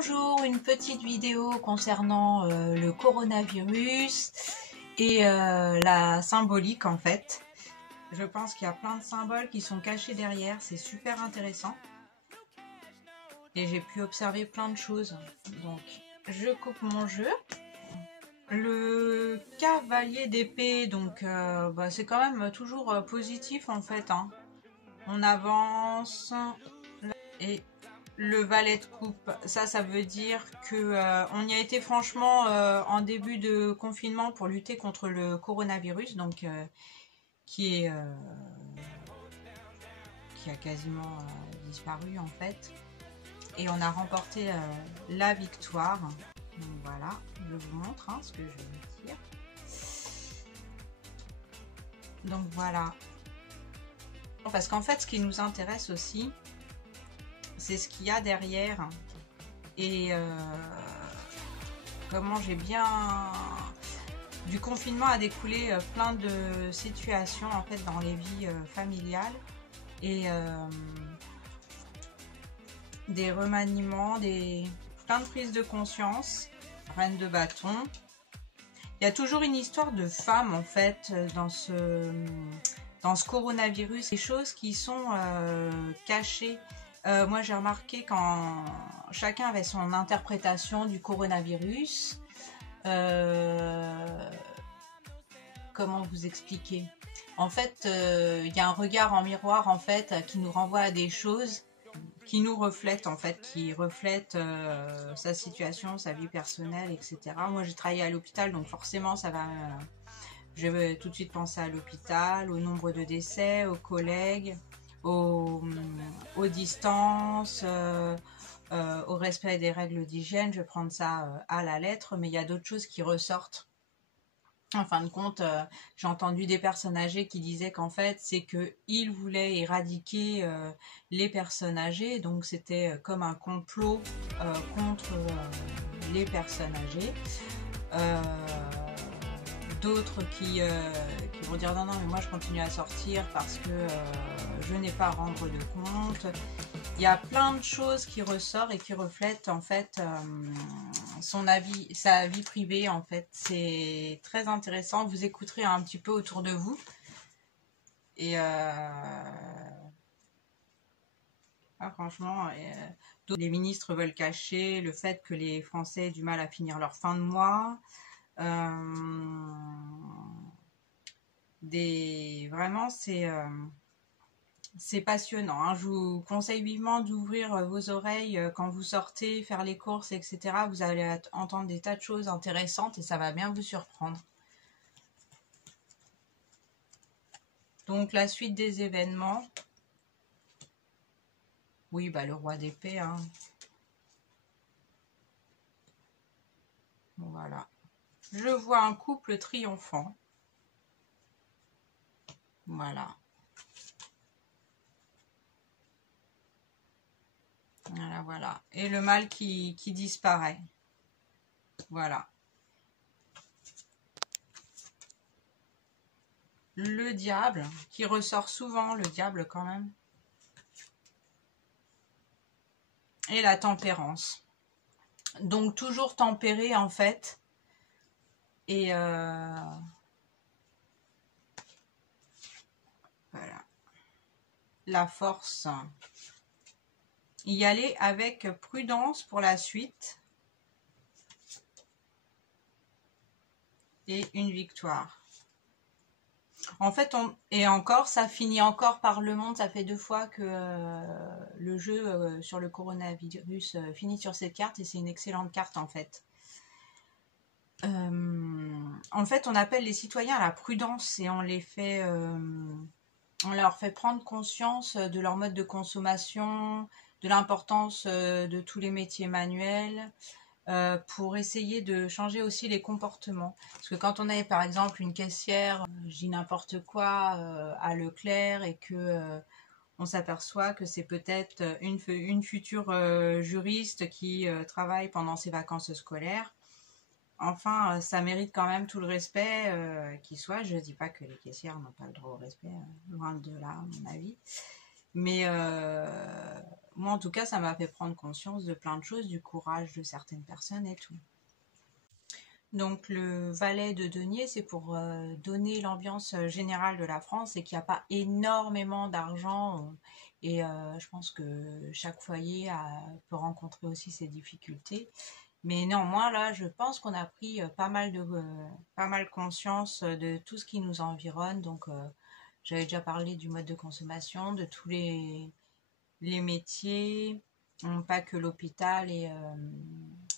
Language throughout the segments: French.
Bonjour, une petite vidéo concernant le coronavirus et la symbolique en fait. Je pense qu'il y a plein de symboles qui sont cachés derrière, c'est super intéressant. Et j'ai pu observer plein de choses. Donc, je coupe mon jeu. Le cavalier d'épée, donc c'est quand même toujours positif en fait. Hein. On avance et le valet de coupe, ça veut dire que on y a été franchement en début de confinement pour lutter contre le coronavirus, donc qui a quasiment disparu en fait. Et on a remporté la victoire. Donc voilà, je vous montre ce que je veux dire. Donc voilà. Parce qu'en fait, ce qui nous intéresse aussi, c'est ce qu'il y a derrière. Et comment j'ai bien... Du confinement a découlé plein de situations en fait dans les vies familiales. Et des remaniements, plein de prises de conscience. Reine de bâton. Il y a toujours une histoire de femme en fait dans ce coronavirus. Des choses qui sont cachées. Moi j'ai remarqué quand chacun avait son interprétation du coronavirus. Comment vous expliquer? En fait, il y a un regard en miroir en fait qui nous renvoie à des choses, qui nous reflètent en fait, qui reflètent sa situation, sa vie personnelle, etc. Moi j'ai travaillé à l'hôpital, donc forcément ça va. Je vais tout de suite penser à l'hôpital, au nombre de décès, aux collègues, aux distances, au respect des règles d'hygiène. Je vais prendre ça à la lettre, mais il y a d'autres choses qui ressortent. En fin de compte, j'ai entendu des personnes âgées qui disaient qu'en fait, c'est qu'ils voulaient éradiquer les personnes âgées. Donc, c'était comme un complot contre les personnes âgées. D'autres qui vont dire non, mais moi, je continue à sortir parce que je n'ai pas à rendre de compte. Il y a plein de choses qui ressortent et qui reflètent en fait sa vie privée en fait. C'est très intéressant. Vous écouterez un petit peu autour de vous. Et franchement, les ministres veulent cacher le fait que les Français aient du mal à finir leur fin de mois. Vraiment, c'est passionnant, hein. Je vous conseille vivement d'ouvrir vos oreilles quand vous sortez, faire les courses, etc. Vous allez entendre des tas de choses intéressantes et ça va bien vous surprendre. Donc la suite des événements. Oui, le roi d'épée. Hein. Voilà. Je vois un couple triomphant. Voilà. Voilà. Et le mal qui disparaît. Voilà. Le diable, qui ressort souvent, le diable quand même. Et la tempérance. Donc toujours tempéré en fait. Et voilà. La force. Y aller avec prudence pour la suite. Et une victoire. En fait, ça finit encore par le monde. Ça fait 2 fois que le jeu sur le coronavirus finit sur cette carte. Et c'est une excellente carte en fait. En fait, on appelle les citoyens à la prudence et on leur fait prendre conscience de leur mode de consommation, de l'importance de tous les métiers manuels, pour essayer de changer aussi les comportements. Parce que quand on est par exemple une caissière, je dis n'importe quoi, à Leclerc et que on s'aperçoit que c'est peut-être une future juriste qui travaille pendant ses vacances scolaires. Enfin, ça mérite quand même tout le respect qui soit. Je ne dis pas que les caissières n'ont pas le droit au respect, loin de là, à mon avis. Mais moi en tout cas, ça m'a fait prendre conscience de plein de choses, du courage de certaines personnes et tout. Donc le valet de denier, c'est pour donner l'ambiance générale de la France et qu'il n'y a pas énormément d'argent. Et je pense que chaque foyer peut rencontrer aussi ses difficultés. Mais néanmoins, là, je pense qu'on a pris pas mal conscience de tout ce qui nous environne. Donc j'avais déjà parlé du mode de consommation, de tous les métiers, pas que l'hôpital et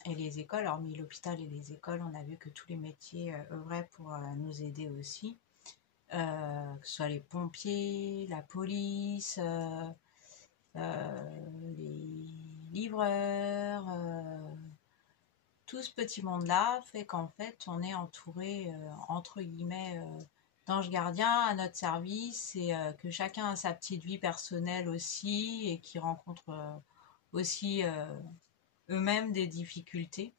les écoles. Hormis l'hôpital et les écoles, on a vu que tous les métiers œuvraient pour nous aider aussi. Que ce soit les pompiers, la police, les livreurs, tout ce petit monde-là fait qu'en fait, on est entouré, entre guillemets, d'anges gardiens à notre service et que chacun a sa petite vie personnelle aussi et qui rencontre aussi eux-mêmes des difficultés.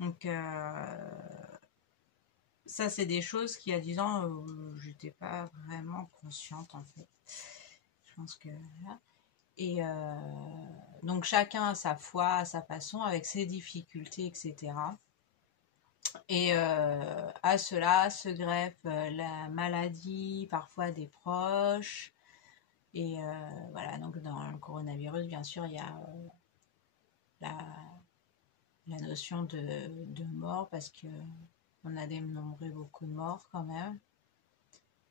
Donc ça, c'est des choses qui, à 10 ans, j'étais pas vraiment consciente en fait. Je pense que là. Et donc chacun a sa foi, a sa façon, avec ses difficultés, etc. Et à cela se greffe la maladie, parfois des proches. Et voilà, donc dans le coronavirus, bien sûr, il y a la notion de mort parce que on a dénombré beaucoup de morts quand même.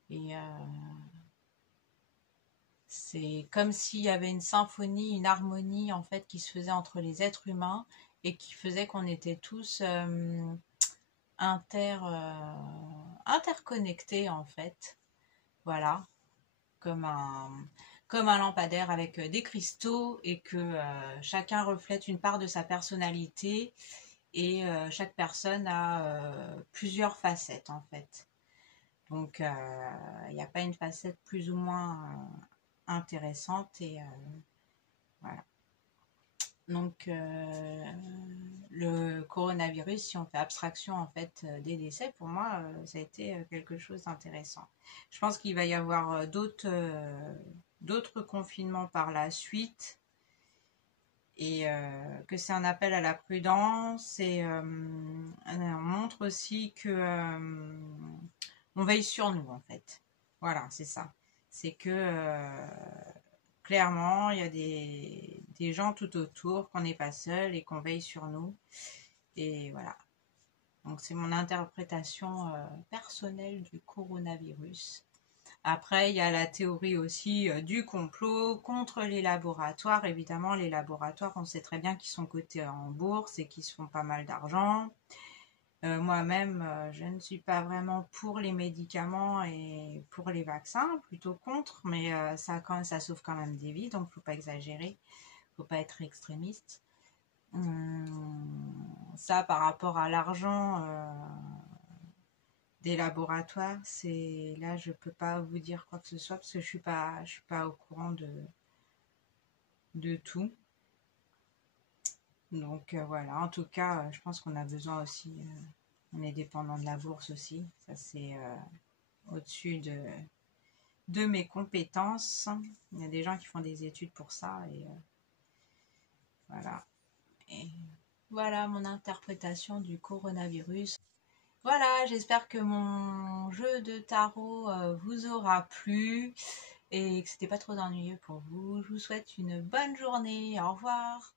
Et c'est comme s'il y avait une symphonie, une harmonie en fait qui se faisait entre les êtres humains et qui faisait qu'on était tous interconnectés en fait. Voilà, comme un lampadaire avec des cristaux et que chacun reflète une part de sa personnalité et chaque personne a plusieurs facettes en fait. Donc il n'y a pas une facette plus ou moins intéressante et voilà. Donc le coronavirus, si on fait abstraction en fait des décès, pour moi ça a été quelque chose d'intéressant. Je pense qu'il va y avoir d'autres confinements par la suite et que c'est un appel à la prudence et on montre aussi que on veille sur nous en fait. Voilà, c'est ça. C'est que clairement, il y a des gens tout autour, qu'on n'est pas seul et qu'on veille sur nous. Et voilà. Donc c'est mon interprétation personnelle du coronavirus. Après, il y a la théorie aussi du complot contre les laboratoires. Évidemment, les laboratoires, on sait très bien qu'ils sont cotés en bourse et qu'ils se font pas mal d'argent. Moi-même, je ne suis pas vraiment pour les médicaments et pour les vaccins, plutôt contre, mais ça sauve quand même des vies, donc faut pas exagérer, faut pas être extrémiste. Ça, par rapport à l'argent des laboratoires, c'est là, je peux pas vous dire quoi que ce soit parce que je suis pas au courant de tout. Donc voilà, en tout cas, je pense qu'on a besoin aussi, on est dépendant de la bourse aussi, ça c'est au-dessus de mes compétences. Il y a des gens qui font des études pour ça et voilà. Et voilà mon interprétation du coronavirus. Voilà, j'espère que mon jeu de tarot vous aura plu et que c'était pas trop ennuyeux pour vous. Je vous souhaite une bonne journée. Au revoir.